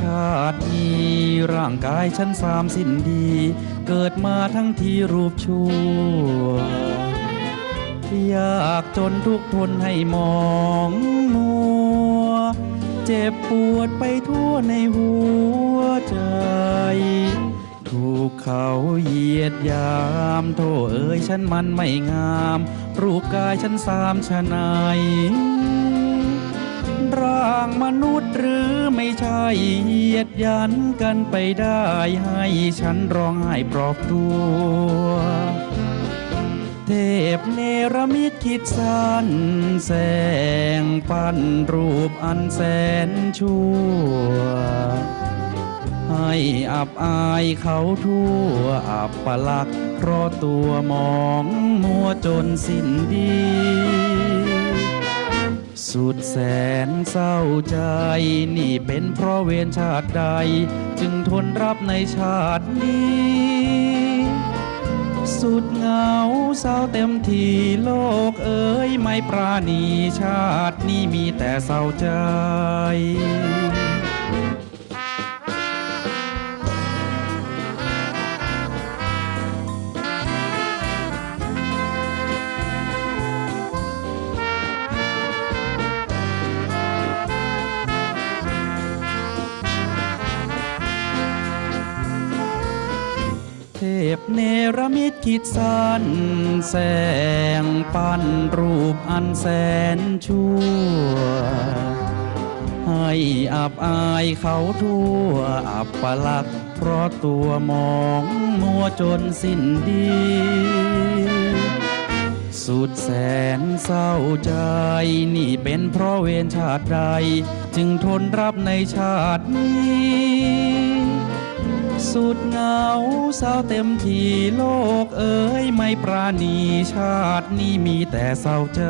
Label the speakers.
Speaker 1: ชาตินี้ร่างกายฉันสามสิ้นดี เกิดมาทั้งที่รูปชั่วยากจนทุกทนให้มองมัว เจ็บปวดไปทั่วในหัวใจ ถูกเขาเหยียดยามโทษเอ๋ยฉันมันไม่งาม รูปกายฉันสามชะนายร่างมนุษย์หรือ ใช่เหยียดยันกันไปได้ให้ฉันร้องไห้ปลอบตัวเทพเนรมิตคิดสร้นแสงปั้นรูปอันแสนชั่ว ให้อับอายเขาทั่วอับประลักเพราะตัวมองมัวจนสิ้นดี สุดแสนเศร้าใจ นี่เป็นเพราะเวรชาติใด จึงทนรับในชาตินี้ สุดเหงาเศร้าเต็มทีโลกเอ๋ยไม่ปราณีชาตินี้มีแต่เศร้าใจ พเนรมิตคิดสร้นแสงปั้นรูปอันแสนชั่ว ให้อับอายเขาทั่วอับปลักเพราะตัวมองมัวจนสิ้นดี สุดแสนเศร้าใจ นี่เป็นเพราะเวรชาติใด จึงทนรับในชาตินี้ สุดเหงาเศร้าเต็มทีโลกเอ๋ยไม่ปราณีชาตินี้มีแต่เศร้าใจ